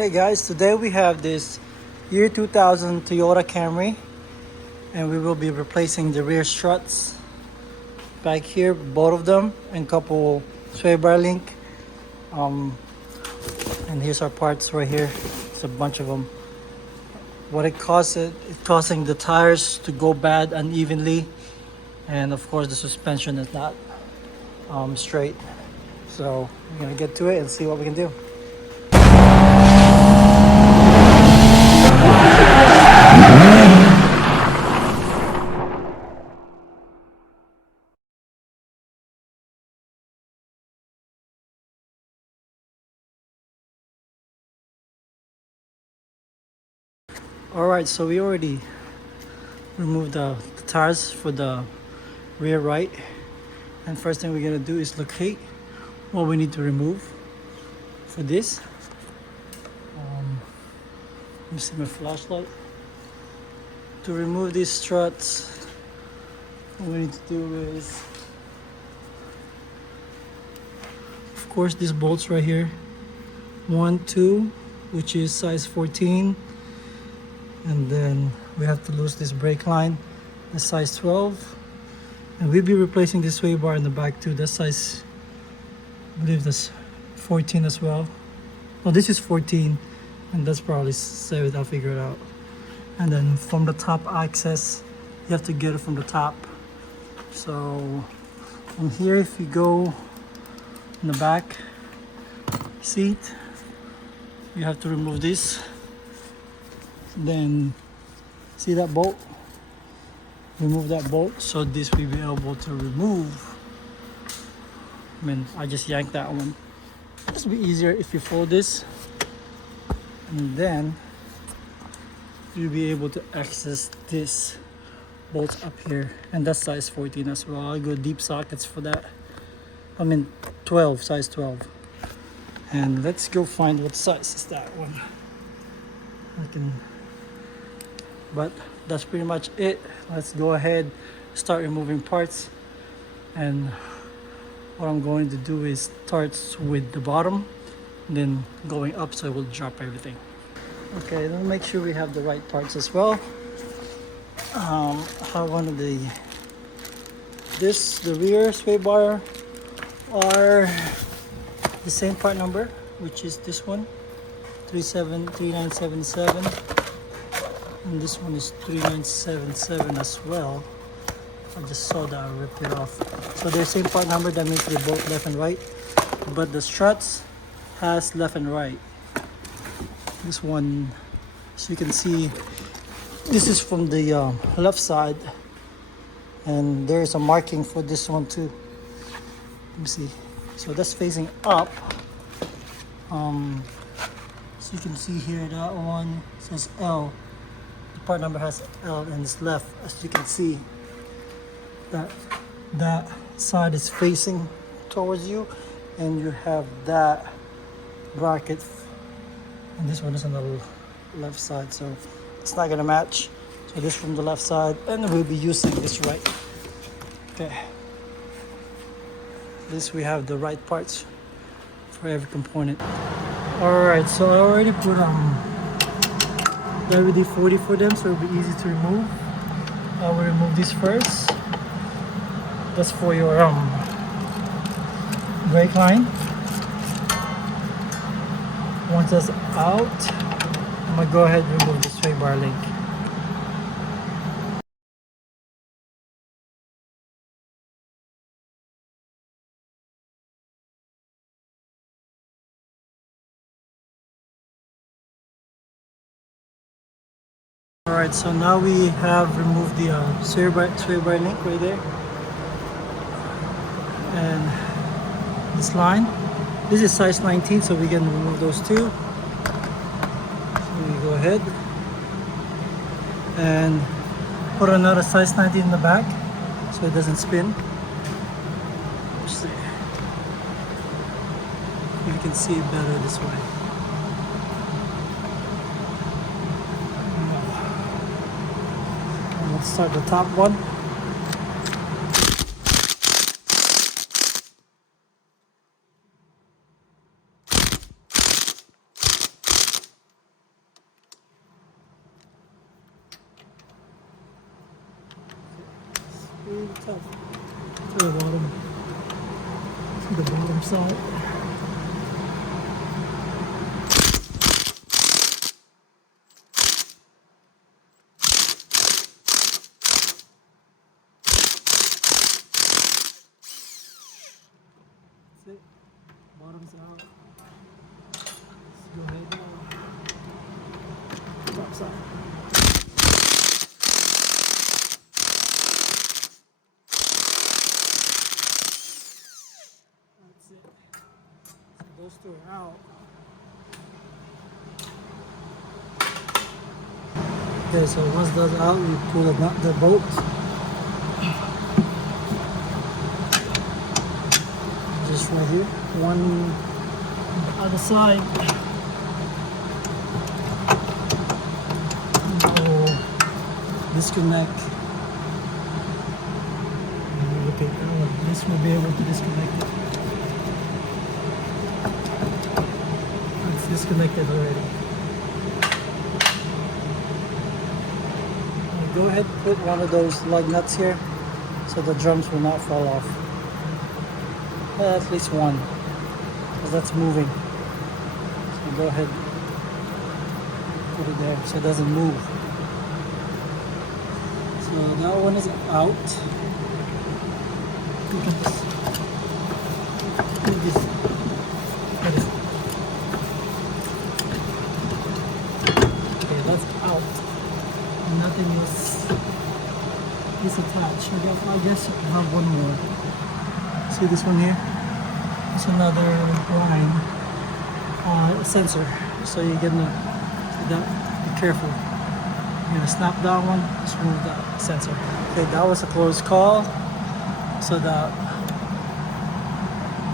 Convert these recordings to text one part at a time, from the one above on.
Hey guys, today we have this year 2000 Toyota Camry and we will be replacing the rear struts back here, both of them, and couple sway bar link. And here's our parts right here. It's a bunch of them. What it costs, it's causing the tires to go bad unevenly, and of course the suspension is not straight. So we're gonna get to it and see what we can do. Alright, so we already removed the tires for the rear right, and first thing we're gonna do is locate what we need to remove for this. Let me see my flashlight. To remove these struts, what we need to do is, of course, these bolts right here, 1, 2, which is size 14. And then we have to lose this brake line, the size 12, and we'll be replacing this sway bar in the back too. That size, I believe that's 14 as well. Oh, this is 14, and that's probably 7. I'll figure it out. And then from the top access, you have to get it from the top. So from here, if you go in the back seat, you have to remove this. Then see that bolt, remove that bolt, so this will be able to remove. I just yanked that one. This will be easier if you fold this, and then you'll be able to access this bolt up here, and that's size 14 as well. I'll go deep sockets for that. 12, size 12. And let's go find what size is that one. But that's pretty much it. Let's go ahead, start removing parts. And what I'm going to do is start with the bottom, then going up so it will drop everything. Okay, then make sure we have the right parts as well. I have one of the rear sway bar are the same part number, which is this one, 3977. And this one is 3977 as well. I just saw that, I ripped it off. So they're same part number, that means they're both left and right. But the struts has left and right. This one, so you can see, this is from the left side. And there's a marking for this one too. Let me see. So that's facing up. So you can see here, that one says L. Part number has L and it's left. As you can see, that side is facing towards you, and you have that bracket, and this one is on the left side, so it's not gonna match. So this from the left side, and we'll be using this right. Okay, this we have the right parts for every component. All right, so I already put WD-40 for them, so it'll be easy to remove. I will remove this first. That's for your brake line. Once that's out, I'm gonna go ahead and remove the sway bar link. Alright, so now we have removed the sway bar link right there. And this line. This is size 19, so we can remove those two. So we go ahead and put another size 19 in the back so it doesn't spin. Let's see. You can see it better this way. Let's start the top one. yourself to the bottom, side. That's it. Bottom's out. Let's go ahead now. Top side. That's it. So those two are out. Okay, so once that's out, we pull the bolt. Just right here. One on the other side. We'll disconnect. Okay, this will be able to disconnect it. It's disconnected already. Go ahead and put one of those lug nuts here so the drums will not fall off. At least one, because that's moving. So go ahead, put it there so it doesn't move. So that one is out. Look at this. Look at this. Okay, that's out. Nothing is attached. I guess I have one more. See this one here? It's another line sensor. So you're gonna be careful. You're gonna snap that one, just remove that sensor. Okay, that was a close call. So that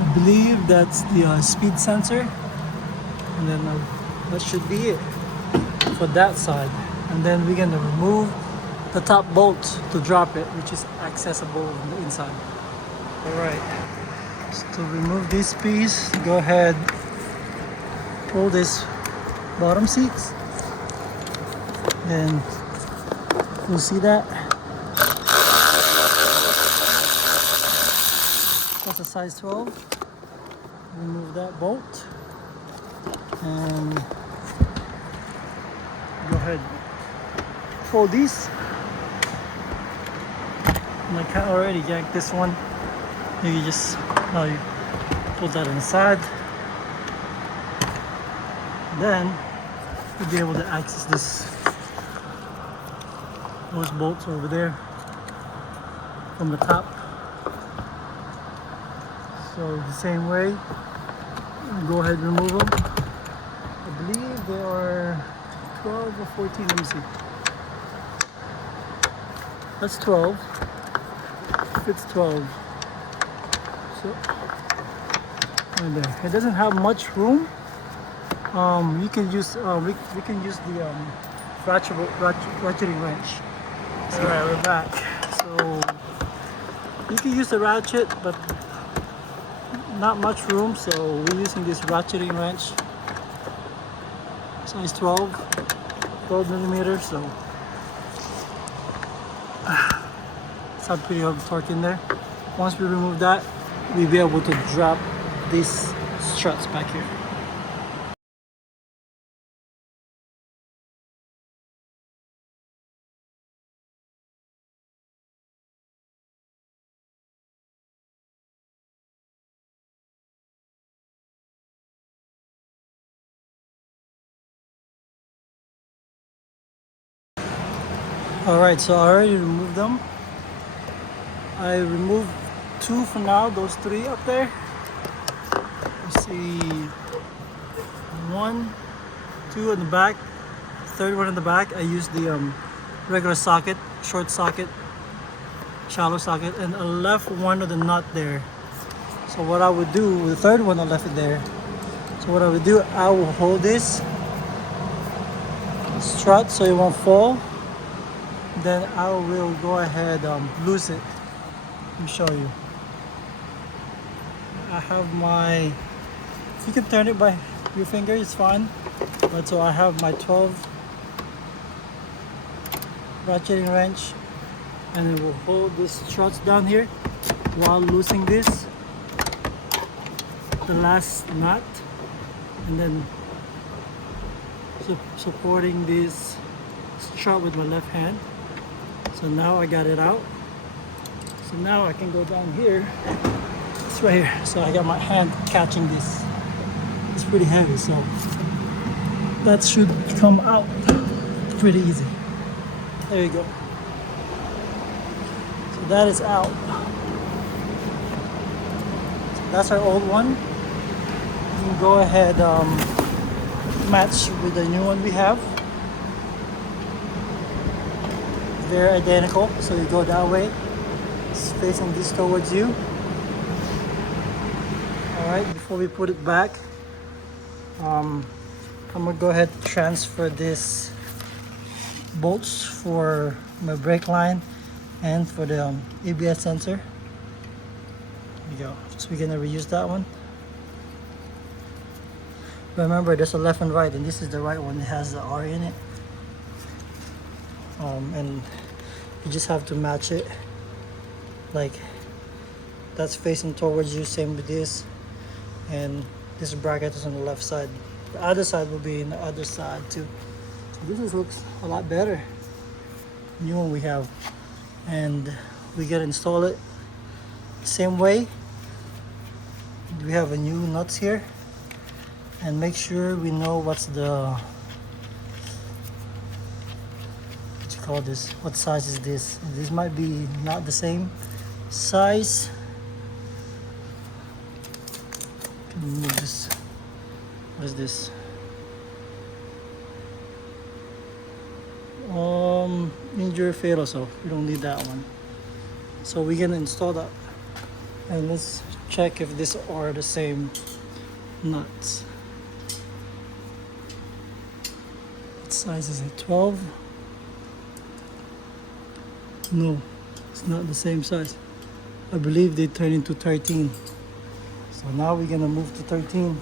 I believe that's the speed sensor, and then that should be it for that side. And then we're gonna remove the top bolt to drop it, which is accessible on the inside. Alright, so to remove this piece, go ahead, pull this bottom seats, then you'll see that that's a size 12. Remove that bolt and go ahead, fold these. And I can already yank this one. You just you put that inside. Then you'll be able to access those bolts over there from the top. So the same way, go ahead and remove them. I believe they are 12 or 14. Let me see. That's 12. It's 12. So right there. It doesn't have much room. You can use we can use the ratcheting wrench. So, alright, we're back. So you can use the ratchet, but not much room. So we're using this ratcheting wrench, size 12 millimeters. So it's not pretty of torque in there. Once we remove that, we'll be able to drop these struts back here. Alright, so I already removed them. I removed 2 for now, those 3 up there. Let's see, 1, 2 in the back, 3rd one in the back. I used the regular socket, short socket, shallow socket, and I left one of the nut there. So what I would do with the 3rd one, I left it there. So what I would do, I will hold this strut so it won't fall. Then I will go ahead loose it. Let me show you. I have my, if you can turn it by your finger, it's fine. But so I have my 12 ratcheting wrench and then we'll hold these struts down here while loosening this, the last nut, and then supporting this strut with my left hand. So now I got it out. So now I can go down here. It's right here. So I got my hand catching this. It's pretty heavy, so that should come out pretty easy. There you go. So that is out. So that's our old one. You can go ahead match with the new one we have. They're identical, so you go that way. It's facing this towards you. Alright, before we put it back, I'm gonna go ahead and transfer this bolts for my brake line and for the ABS sensor. There you go. So we're gonna reuse that one. Remember, there's a left and right, and this is the right one. It has the R in it. And you just have to match it. Like, that's facing towards you, same with this. And this bracket is on the left side. The other side will be in the other side too. This looks a lot better. New one we have. And we gotta install it same way. We have a new nuts here. And make sure we know what's the, what you call this, what size is this. This might be not the same size. Can we move this? What is this? Injury fatal, so we don't need that one. So we're gonna install that, and let's check if these are the same nuts. What size is it? 12? No, it's not the same size. I believe they turn into 13. So now we're gonna move to 13.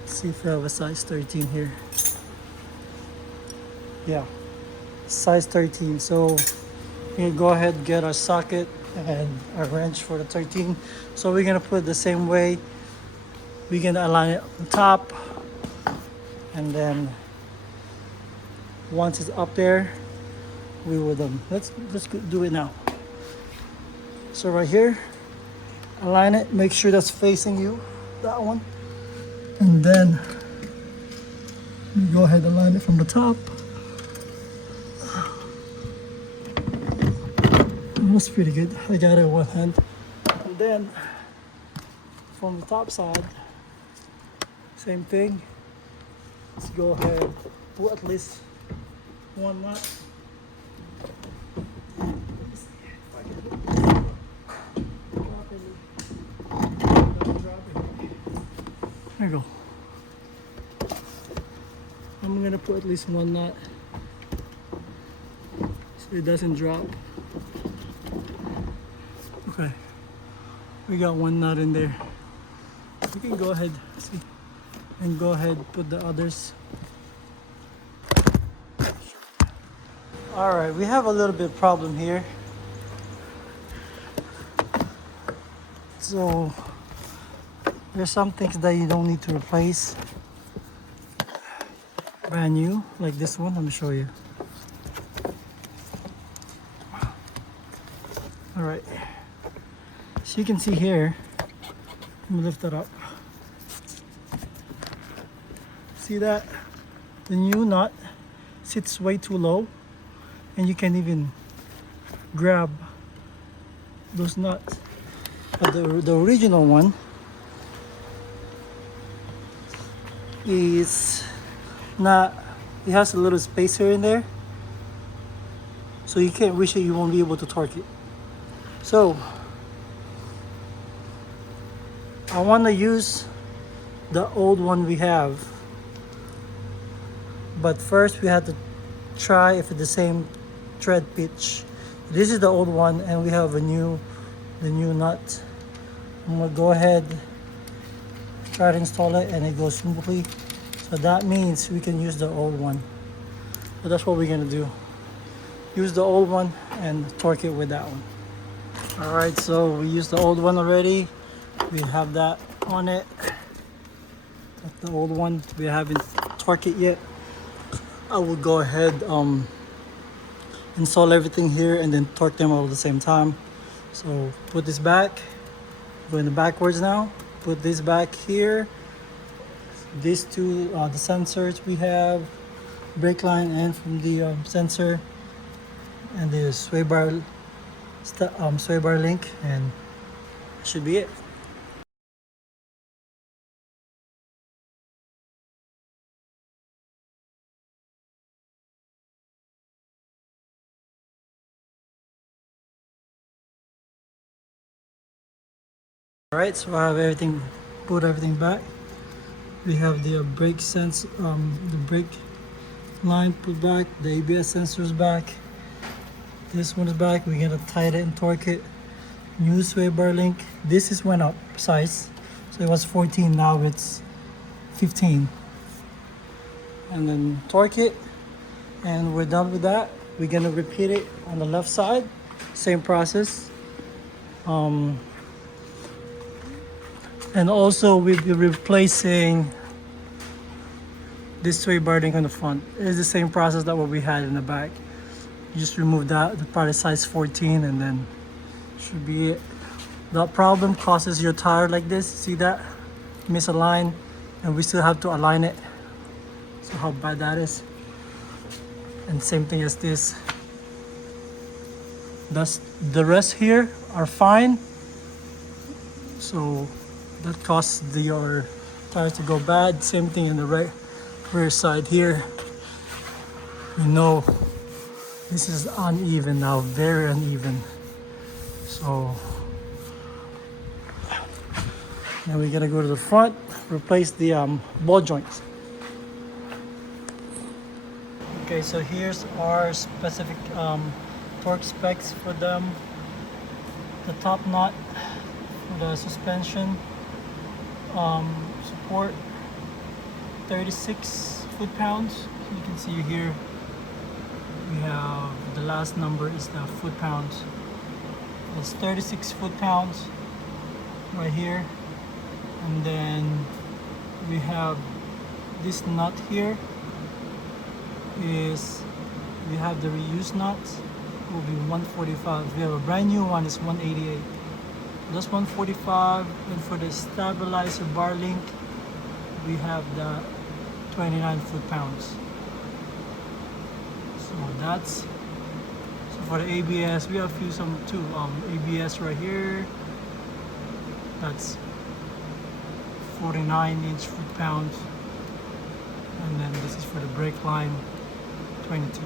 Let's see if we have a size 13 here. Yeah, size 13. So we can go ahead and get our socket and our wrench for the 13. So we're gonna put it the same way. We're gonna align it on top, and then once it's up there, we will let's do it now. So right here, align it, make sure that's facing you, that one. And then we go ahead and align it from the top. That's pretty good. I got it in one hand. And then from the top side, same thing. Let's go ahead, put at least one nut. There you go. I'm gonna put at least one nut so it doesn't drop. Okay, we got one nut in there. You can go ahead, see, and go ahead put the others. All right, we have a little bit problem here. So there's some things that you don't need to replace. Brand new, like this one. Let me show you. All right. So you can see here. Let me lift it up. See that? The new nut sits way too low, and you can't even grab those nuts. But the original one is not, it has a little spacer in there, so you can't reach it, you won't be able to torque it. So I want to use the old one we have, but first we have to try if it's the same thread pitch. This is the old one, and we have the new nut. I'm gonna go ahead, try to install it, and it goes smoothly. So that means we can use the old one. So that's what we're gonna do. Use the old one and torque it with that one. All right, so we used the old one already. We have that on it. That's the old one. We haven't torqued it yet. I will go ahead, install everything here and then torque them all at the same time. So put this back, going backwards now. Put this back here. These two, the sensors we have, brake line and from the sensor, and the sway bar link, and that should be it. All right, so I have everything, put everything back. We have the brake the brake line put back, the ABS sensors back. This one is back. We're gonna tighten it and torque it. New sway bar link. This is went up size, so it was 14. Now it's 15. And then torque it, and we're done with that. We're gonna repeat it on the left side. Same process. And also we'll be replacing this sway bar link on the front. It's the same process that what we had in the back. You just remove that, the part is size 14, and then should be it. The problem causes your tire like this. See that? Misaligned, and we still have to align it. So how bad that is. And same thing as this. That's the rest here are fine. So that causes your tires to go bad. Same thing in the rear side here. You know, this is uneven now, very uneven. So now we gotta go to the front, replace the ball joints. Okay, so here's our specific torque specs for them. The top knot for the suspension support 36 foot-pounds. You can see here we have the last number is the foot-pounds. It's 36 foot-pounds right here, and then we have this nut here is we have the reused nuts, will be 145. We have a brand new one, is 188. That's 145. And for the stabilizer bar link, we have the 29 foot-pounds. So that's, so for the ABS, we have some too. ABS right here, that's 49-inch foot-pounds. And then this is for the brake line, 22.